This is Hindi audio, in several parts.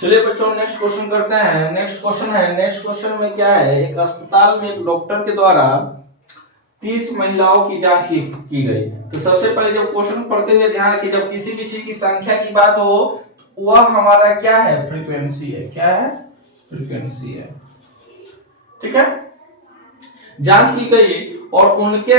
चलिए बच्चों नेक्स्ट क्वेश्चन करते हैं। नेक्स्ट क्वेश्चन में क्या है, एक अस्पताल में एक डॉक्टर के द्वारा 30 महिलाओं की जांच की गई। तो सबसे पहले जब क्वेश्चन पढ़ते हुए ध्यान रखिए, जब किसी भी चीज की संख्या की बात हो वह हमारा क्या है, फ्रीक्वेंसी है। क्या है, फ्रीक्वेंसी है। ठीक है, जांच की गई और उनके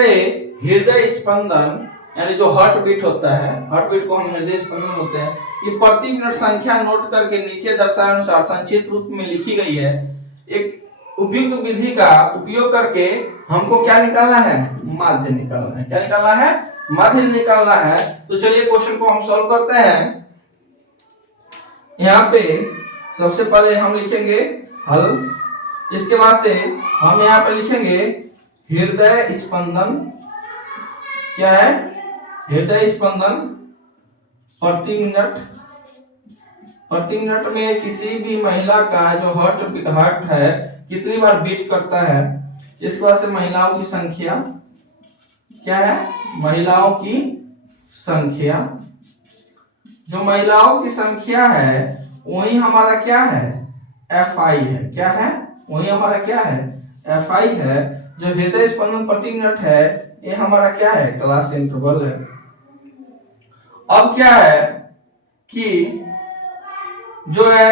हृदय स्पंदन यानी जो हार्ट बीट होता है, हार्ट बीट को हम हृदय स्पंदन बोलते हैं, कि प्रति मिनट संख्या नोट करके नीचे दर्शाए अनुसार संक्षिप्त रूप में लिखी गई है। एक उपयुक्त विधि का उपयोग करके हमको क्या निकालना है, माध्य निकालना है। क्या निकालना है, माध्य निकालना है। तो चलिए क्वेश्चन को हम सॉल्व करते हैं। यहाँ पे सबसे पहले हम लिखेंगे हल, इसके बाद से हम यहाँ पे लिखेंगे हृदय स्पंदन। क्या है, हृदय स्पंदन प्रति मिनट में किसी भी महिला का जो हार्ट है कितनी बार बीट करता है। इसके बाद से महिलाओं की संख्या। क्या है, महिलाओं की संख्या। जो महिलाओं की संख्या है वही हमारा क्या है, एफआई है। क्या है, वही हमारा क्या है, एफआई है। जो हृदय स्पंदन प्रति मिनट है ये हमारा क्या है, क्लास इंटरवल है। अब क्या है कि जो है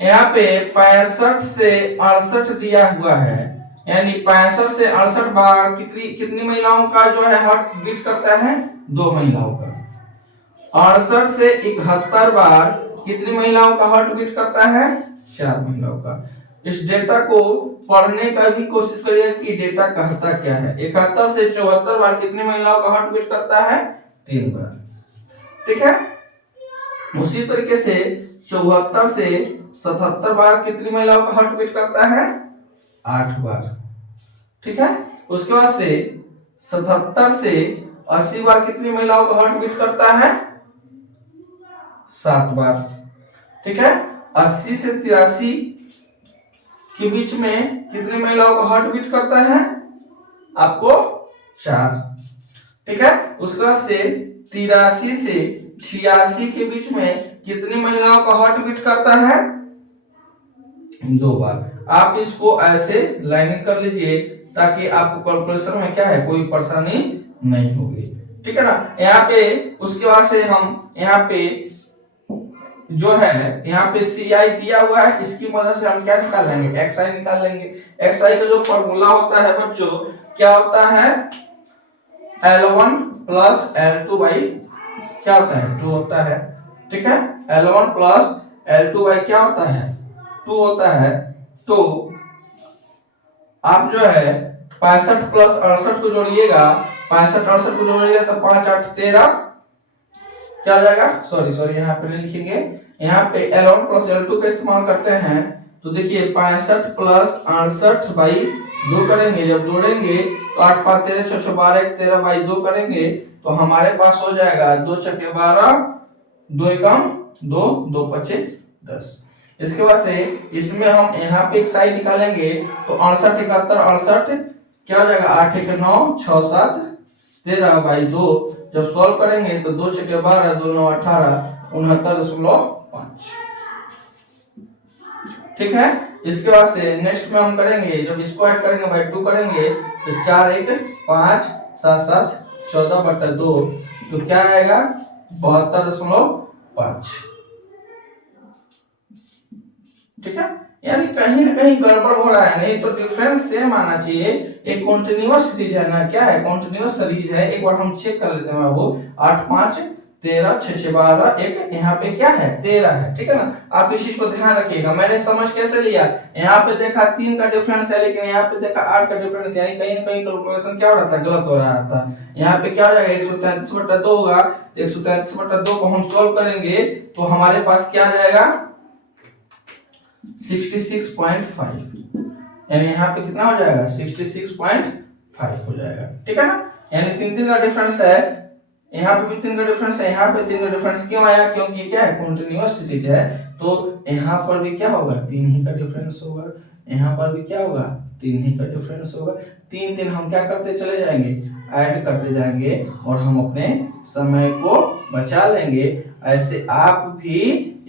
यहाँ पे 65 से 68 दिया हुआ है, यानी 65 से 68 बार कितनी महिलाओं का जो है हार्ट बीट करता है, 2 महिलाओं का। 68 से 71 बार कितनी महिलाओं का हार्ट बीट करता है, 4 महिलाओं का। इस डेटा को पढ़ने का भी कोशिश करिए कि डेटा कहता क्या है। 71 से 74 बार कितनी महिलाओं का हार्ट बीट करता है, 3 बार। ठीक है, उसी तरीके से 74 से 77 बार कितनी महिलाओं का हार्ट बीट करता है, 8 बार। ठीक है, उसके बाद से 77 से 80 बार कितनी महिलाओं का हार्ट बीट करता है, 7 बार। ठीक है, 80 से 83 के बीच में कितनी महिलाओं का हार्ट बीट करता है, आपको 4। ठीक है, उसके बाद से 83 से 86 के बीच में कितनी महिलाओं का हार्ट बीट करता है, 2 बार। आप इसको ऐसे लाइनिंग कर लीजिए ताकि आपको कैलकुलेशन में क्या है, कोई परेशानी नहीं होगी। ठीक है ना। यहाँ पे उसके बाद से हम यहाँ पे जो है यहाँ पे CI दिया हुआ है, इसकी मदद से हम क्या निकाल लेंगे, XI निकाल लेंगे। XI का जो फॉर्मूला होता है बच्चों, क्या होता है, L1 प्लस L2 बाई क्या होता है, 2 होता है। ठीक है, L1 प्लस L2 बाई क्या होता है, 2 होता है। तो आप जो है 65 प्लस 68 को जोड़िएगा, 65 68 को जोड़िएगा तो 5 8 13 क्या हो जाएगा, सॉरी यहाँ पे नहीं लिखेंगे, यहाँ पे L1 प्लस L2 का इस्तेमाल करते हैं। तो देखिए 65 प्लस 68 बाई 2 करेंगे, जब जोड़ेंगे तो 8 5 13 6 6 12 13 बाई 2 करेंगे तो हमारे पास हो जाएगा 2 छक्के 12, 2 एकम 2, 2 पचे 10। इसके बाद से इसमें हम यहाँ पे XI निकालेंगे तो 68 71 68 क्या हो जाएगा, 8 1 9 6 7 13 बाई 2। जब सॉल्व करेंगे तो 2 छक्के 12, 2 9 18 69.5। ठीक है, इसके बाद से नेक्स्ट में हम करेंगे, जब इसको ऐड करेंगे बाई 2 करेंगे तो 4 1 5 7 7 14 बटा 2 तो क्या आएगा, 72.5। ठीक है, यानी कहीं ना कहीं गड़बड़ हो रहा है, नहीं तो डिफरेंस सेम आना चाहिए। एक कॉन्टिन्यूअस सीरीज है ना, क्या है, कॉन्टिन्यूअस सीरीज है। एक बार हम चेक कर लेते हैं बाबू, 8 5 13 6 6 12 1 यहाँ पे क्या है, 13 है। ठीक है ना, आप इस चीज को ध्यान रखिएगा। मैंने समझ कैसे लिया, यहाँ पे देखा 3 का डिफरेंस है लेकिन यहाँ पे देखा 8 का डिफरेंस, यानी कहीं ना कहीं कैलकुलेशन क्या हो रहा था, गलत हो रहा था। यहाँ पे क्या हो जाएगा, 133/2 होगा। 133/2 को हम सोल्व करेंगे तो हमारे पास क्या आ जाएगा, 66.5, यानी यहाँ पे कितना हो जाएगा, 66.5 हो जाएगा। ठीक है ना, यानी 3 का डिफरेंस है, यहाँ पे भी 3 का डिफरेंस है, यहाँ पे 3 का डिफरेंस क्यों आया, क्योंकि ये क्या है, कॉन्टिन्यूअस सीरीज है। तो यहाँ पर भी क्या होगा, 3 ही का डिफरेंस होगा, यहाँ पर भी क्या होगा, 3 ही का डिफरेंस होगा। 3 3 हम क्या करते चले जाएंगे, ऐड करते जाएंगे और हम अपने समय को बचा लेंगे, ऐसे आप भी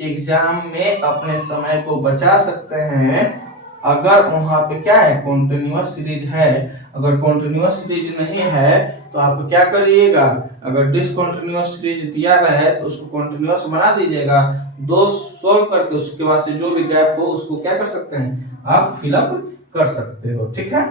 एग्जाम में अपने समय को बचा सकते हैं। अगर वहां पे क्या है, कॉन्टिन्यूअस सीरीज है। अगर कॉन्टिन्यूअस सीरीज नहीं है तो आप क्या करिएगा, अगर डिसकंटिन्यूअस सीरीज दिया रहे तो उसको कॉन्टिन्यूअस बना दीजिएगा, दो सोल्व करके उसके बाद से जो भी गैप हो उसको क्या कर सकते हैं, आप फिलअप कर सकते हो। ठीक है,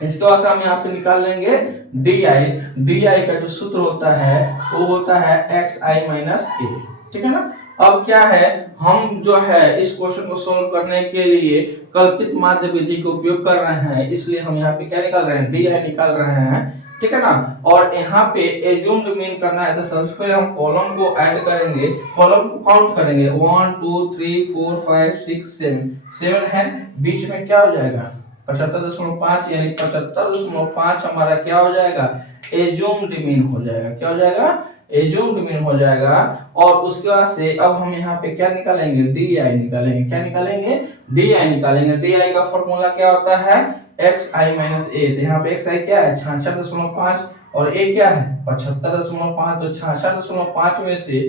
इसके बाद से हम यहाँ पे निकाल लेंगे डी आई। डी आई का जो सूत्र होता है वो होता है एक्स आई माइनस ए। ठीक है ना। अब क्या है, हम जो है इस क्वेश्चन को सोल्व करने के लिए कल्पित माध्य विधि का उपयोग कर रहे हैं, इसलिए हम यहाँ पे क्या निकाल रहे हैं, डी आई निकाल रहे हैं। ठीक है ना। और यहाँ पे एज्यूम्ड मीन करना है तो सबसे पहले हम कॉलम को ऐड करेंगे, कॉलम को काउंट करेंगे 1 2 3 4 5 6 7 है, बीच में क्या हो जाएगा 75.5, यानी 75.5 हमारा क्या हो जाएगा, एज्यूम्ड मीन हो जाएगा। क्या हो जाएगा, एज्यूम्ड मीन हो जाएगा। और उसके बाद से अब हम यहाँ पे क्या निकालेंगे, डी आई निकालेंगे। क्या निकालेंगे, डी आई निकालेंगे। डी आई का फॉर्मूला क्या होता है, एक्स आई माइनस ए। तो यहाँ पे एक्स आई क्या है 66.5 और ए क्या है 75.5। तो 66.5 में से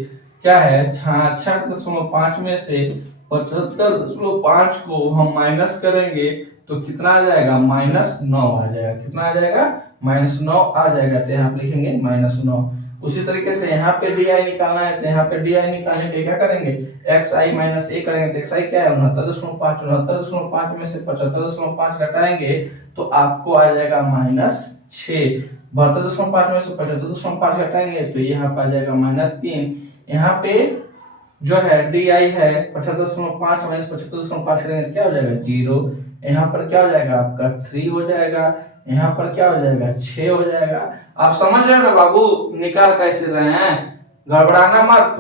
क्या है, 66.5 में से 75.5 को हम माइनस करेंगे तो कितना आ जाएगा, -9 आ जाएगा। कितना आ जाएगा, -9 आ जाएगा। तो यहाँ पे लिखेंगे -9। उसी तरीके से यहाँ पे डी आई निकालना है, तो यहाँ पे डी आई निकालने के क्या करेंगे, एक्स आई माइनस ए करेंगे। तो एक्स आई क्या है 69.5, 69.5 में से 75.5 घटाएंगे तो आपको आ जाएगा -6। 72.5 में से 75.5 घटाएंगे तो यहाँ पे आ जाएगा -3। यहाँ पे जो है डी आई है 75.5 माइनस 75.5 करेंगे तो क्या हो जाएगा 0। यहाँ पर क्या हो जाएगा आपका 3 हो जाएगा, यहाँ पर क्या हो जाएगा 6 हो जाएगा। आप समझ रहे हो ना बाबू, निकाल कैसे रहे हैं, गड़बड़ाना मत।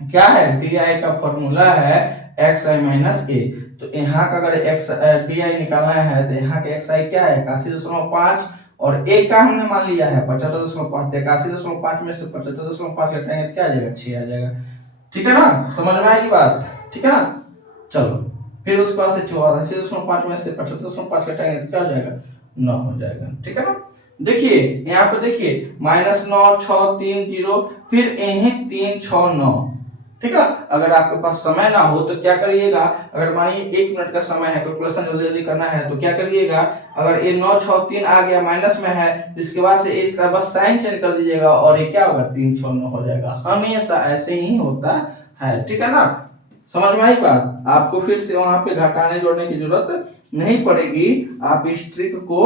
क्या है, डी आई का फॉर्मूला है एक्स आई माइनस ए। तो यहाँ का अगर एक्स डी आई निकालना है तो यहाँ का एक्स आई क्या है 81.5 और ए का हमने मान लिया है 75.5। 81.5 में से 75.5 घटाएंगे तो क्या आ जाएगा 6 आ जाएगा। ठीक है ना, समझ में आएगी बात। ठीक है ना, चलो फिर उसके बाद से 84.5 में से 75.5 घटाएंगे तो क्या हो जाएगा 9 हो जाएगा। ठीक है ना। देखिए यहाँ पे देखिए -9 6 3 0 फिर यही 3 6 9। ठीक है, अगर आपके पास समय ना हो तो क्या करिएगा, अगर मानिए 1 मिनट का समय है, कैलकुलेशन जल्दी जल्दी करना है तो क्या करिएगा, अगर ये 9 6 3 आ गया माइनस में है, इसके बाद से इसका बस साइन चेंज कर दीजिएगा और ये क्या होगा 3 6 9 हो जाएगा। हमेशा ऐसे ही होता है। ठीक है ना, समझ में आई बात। आपको फिर से वहां पे घटाने जोड़ने की जरूरत नहीं पड़ेगी, आप इस ट्रिक को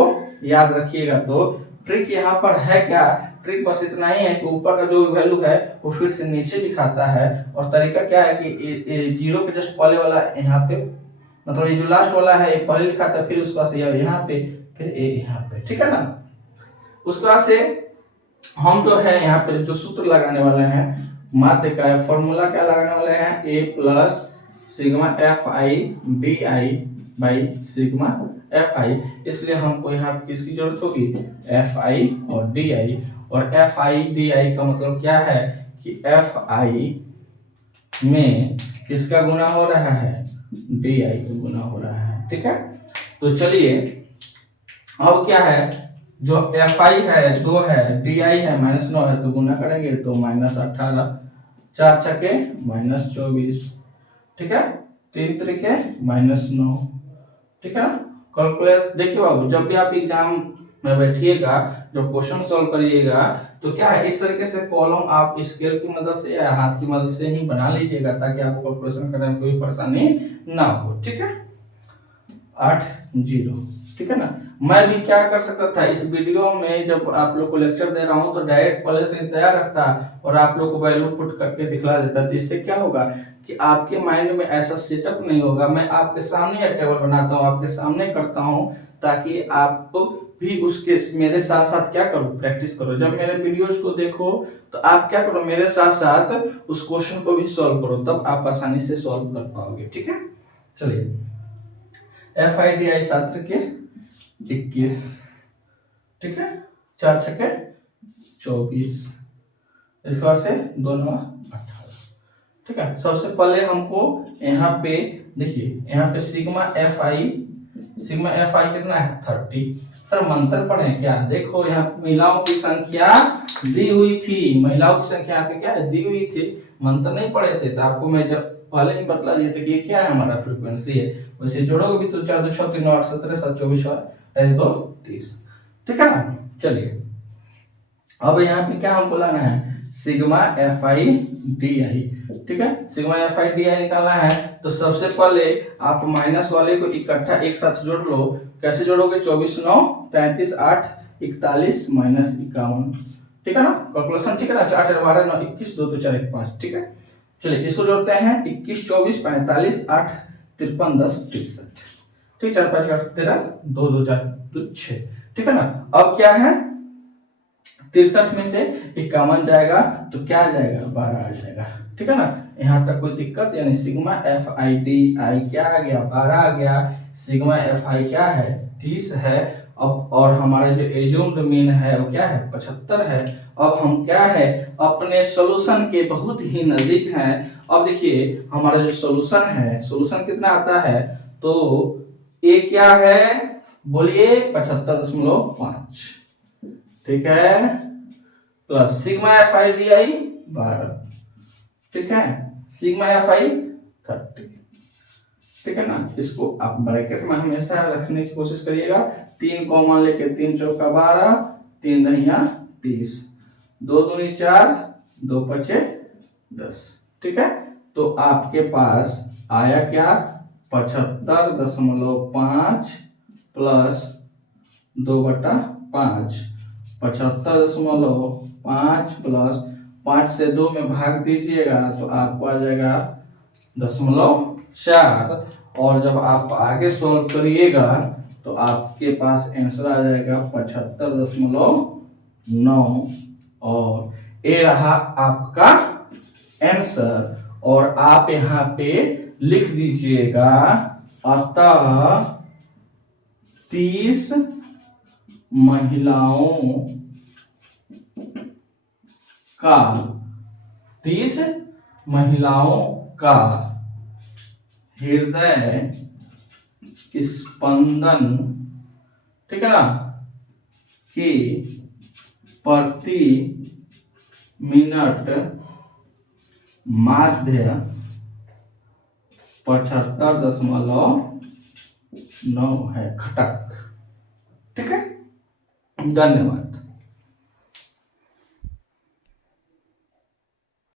याद रखिएगा। तो ट्रिक यहाँ पर है क्या, ट्रिक बस इतना ही है कि ऊपर का जो वैल्यू है वो फिर से नीचे दिखाता है, और तरीका क्या है कि 0 के जस्ट पहले वाला यहाँ पे, मतलब ये जो लास्ट वाला है ये पहले लिखा था, फिर उसके बाद से यहाँ पे, फिर ए यहाँ पे। ठीक है ना। उसके बाद से हम जो है यहाँ पे जो सूत्र लगाने वाले हैं माध्य का, फॉर्मूला क्या लगाने वाले हैं, A plus sigma F I D I by sigma F I. इसलिए हमको यहाँ पे किसकी जरूरत होगी, एफ आई और डी आई। और एफ आई डी आई का मतलब क्या है कि एफ आई में किसका गुना हो रहा है, डी आई का गुना हो रहा है। ठीक है, तो चलिए अब क्या है, जो एफ आई है 2 है, डी आई है -9 है, तो गुना करेंगे तो -18, 4 छके -24। ठीक है, 3 तरीके -9। ठीक है, कैलकुलेट देखिए बाबू, जब भी आप एग्जाम में बैठिएगा, जब क्वेश्चन सॉल्व करिएगा तो क्या है, इस तरीके से कॉलम आप स्केल की मदद से या हाथ की मदद से ही बना लीजिएगा ताकि आपको कैलकुलेशन करने में कोई परेशानी ना हो। ठीक है, 8 0। ठीक है ना। मैं भी क्या कर सकता था, इस वीडियो में जब आप लोग को लेक्चर दे रहा हूं तो डायरेक्ट पहले से तैयार रखता और आप लोग को वैल्यू पुट करके दिखला देता। तो इससे क्या होगा कि आपके माइंड में ऐसा सेटअप नहीं होगा। मैं आपके सामने यह टेबल बनाता हूँ, आपके सामने करता हूँ, ताकि आप भी उसके मेरे साथ साथ क्या करो, प्रैक्टिस करो। जब मेरे वीडियोज को देखो तो आप क्या करो, मेरे साथ साथ उस क्वेश्चन को भी सॉल्व करो, तब आप आसानी से सॉल्व कर पाओगे। ठीक है, चलिए एफ आई डी आई 7 के 21। ठीक है, 4 छके 24, इसके बाद से 2 9 18। ठीक है, सबसे पहले हमको यहाँ पे देखिए, यहाँ पे सिग्मा एफ आई कितना है 30। सर मंत्र पढ़े क्या? देखो यहाँ महिलाओं की संख्या दी हुई थी, महिलाओं की संख्या यहाँ पे क्या है? दी हुई थी। मंत्र नहीं पढ़े थे तो आपको मैं जब पहले ही बतला दिया था कि ये क्या है, हमारा फ्रीक्वेंसी है। वैसे जोड़ोगे भी तो 4 2 6 3 9 8 17 7 24 और 2 30, ठीक है ना। चलिए अब यहाँ पे क्या हमको लाना है? सिग्मा एफ आई डी आई, ठीक है। सिग्मा एफ आई डी आई निकालना है तो सबसे पहले आप माइनस वाले को इकट्ठा एक साथ जोड़ लो। कैसे जोड़ोगे? 24 9 33 8 41 माइनस 51, ठीक है ना। कैलकुलेशन ठीक है ना। 4 4 12 9 21 2 2 4 1 5, ठीक है। चलिए इसको जोड़ते हैं। 21 24 45 8 53 10 63, ठीक। 4 5 8 13 2 2 4 2 6, ठीक है ना। अब क्या है? 63 में से 51 जाएगा तो क्या आ जाएगा? 12 आ जाएगा, ठीक है ना। यहाँ तक कोई दिक्कत? यानी सिग्मा एफ आई डी आई क्या आ गया? 12 आ गया। सिग्मा एफ आई क्या है? 30 है। अब और हमारा जो एज्यूम्ड मीन है वो क्या है? 75 है। अब हम क्या है? अपने सॉल्यूशन के बहुत ही नजदीक हैं। अब देखिए हमारा जो सॉल्यूशन है, सॉल्यूशन कितना आता है? तो ये क्या है? बोलिए 75.5, ठीक है, plus sigma F I D आई 12, ठीक है, सिग्मा एफ आई 30, ठीक है ना। इसको आप ब्रैकेट में हमेशा रखने की कोशिश करिएगा। 3 कॉमन लेके 3 चौका 12, 3 दहिया 30, 2 दूनी 4, 2 पचे 10, ठीक है। तो आपके पास आया क्या? 75.5 प्लस 2/5, 75.5 प्लस 5 से 2 में भाग दीजिएगा तो आपको आ जाएगा 0.4। और जब आप आगे सोल्व करिएगा तो आपके पास आंसर आ जाएगा 75.9 और ये रहा आपका आंसर। और आप यहाँ पे लिख दीजिएगा अतः 30 महिलाओं का 30 महिलाओं का हृदय स्पंदन, ठीक है ना, कि प्रति मिनट माध्य 75.9 है, खटक, ठीक है। धन्यवाद।